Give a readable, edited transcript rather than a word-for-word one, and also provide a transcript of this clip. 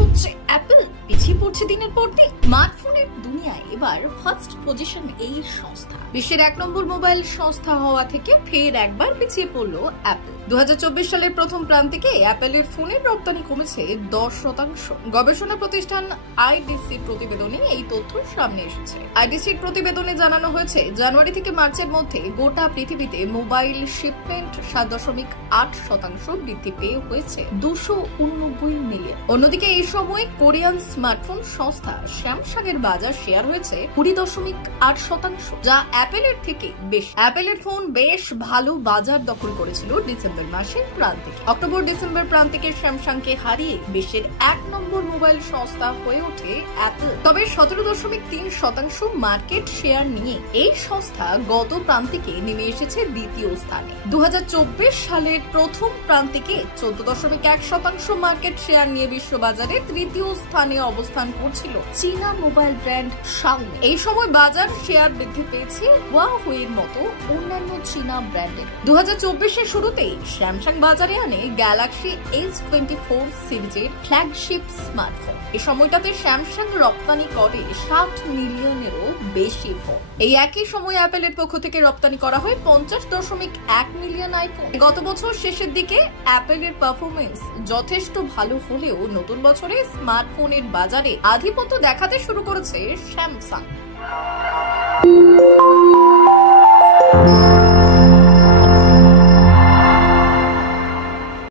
হচ্ছে অ্যাপল, পিছিয়ে পড়ছে দিনের পর দিন। স্মার্টফোনের দুনিয়ায় এবার ফার্স্ট পজিশন এই সংস্থা। বিশ্বের 1 নম্বর মোবাইল সংস্থা হওয়া থেকে ফের একবার পিছিয়ে পড়ল অ্যাপল। 2024 সালের প্রথম প্রান্তিকে অ্যাপলের ফোনের রপ্তানি কমেছে 10%। গবেষণা প্রতিষ্ঠান আইডিসির প্রতিবেদনে এই তথ্য সামনে এসেছে। আইডিসির প্রতিবেদনে জানানো হয়েছে, জানুয়ারি থেকে মার্চের মধ্যে গোটা পৃথিবীতে মোবাইল শিপমেন্ট 7.8% বৃদ্ধি পেয়ে হয়েছে 289 মিলিয়ন। অন্যদিকে এই সময় কোরিয়ান স্মার্টফোন সংস্থা স্যামসাং এর বাজার শেয়ার হয়েছে 20.8%, যা অ্যাপলের থেকে বেশি। অ্যাপলের ফোন বেশ ভালো বাজার দখল করেছিল ডিসেম্বর মাসের প্রান্তিকে। অক্টোবর-ডিসেম্বর প্রান্তিকে স্যামসাংকে হারিয়ে বিশ্বের 1 নম্বর মোবাইল সংস্থা হয়ে ওঠে অ্যাপল। তবে 17.3% মার্কেট শেয়ার নিয়ে এই সংস্থা গত প্রান্তিকে নেমে এসেছে দ্বিতীয় স্থানে। 2024 সালের প্রথম প্রান্তিকে 14.1% মার্কেট শেয়ার নিয়ে বিশ্ববাজারে তৃতীয় স্থানে অবস্থান করছিল চীনা মোবাইল ব্র্যান্ড শাওমি। এই সময় বাজার শেয়ার বৃদ্ধি পেয়েছে হুয়াওয়ের মতো অন্যান্য চীনা ব্র্যান্ডের। 2024 এর শুরুতেই স্যামসাং বাজারে আনে গ্যালাক্সি S24 সিরিজের ফ্ল্যাগশিপ স্মার্টফোন। এই সময়টাতে স্যামসাং রপ্তানি করে 60 মিলিয়নেরও বেশি ফোন। এই একই সময় অ্যাপলের পক্ষ থেকে রপ্তানি করা হয় 50.1 মিলিয়ন আইফোন। গত বছর শেষের দিকে অ্যাপলের পারফরমেন্স যথেষ্ট ভালো হলেও নতুন বছরে স্মার্টফোনের বাজারে আধিপত্য দেখাতে শুরু করেছে স্যামসাং।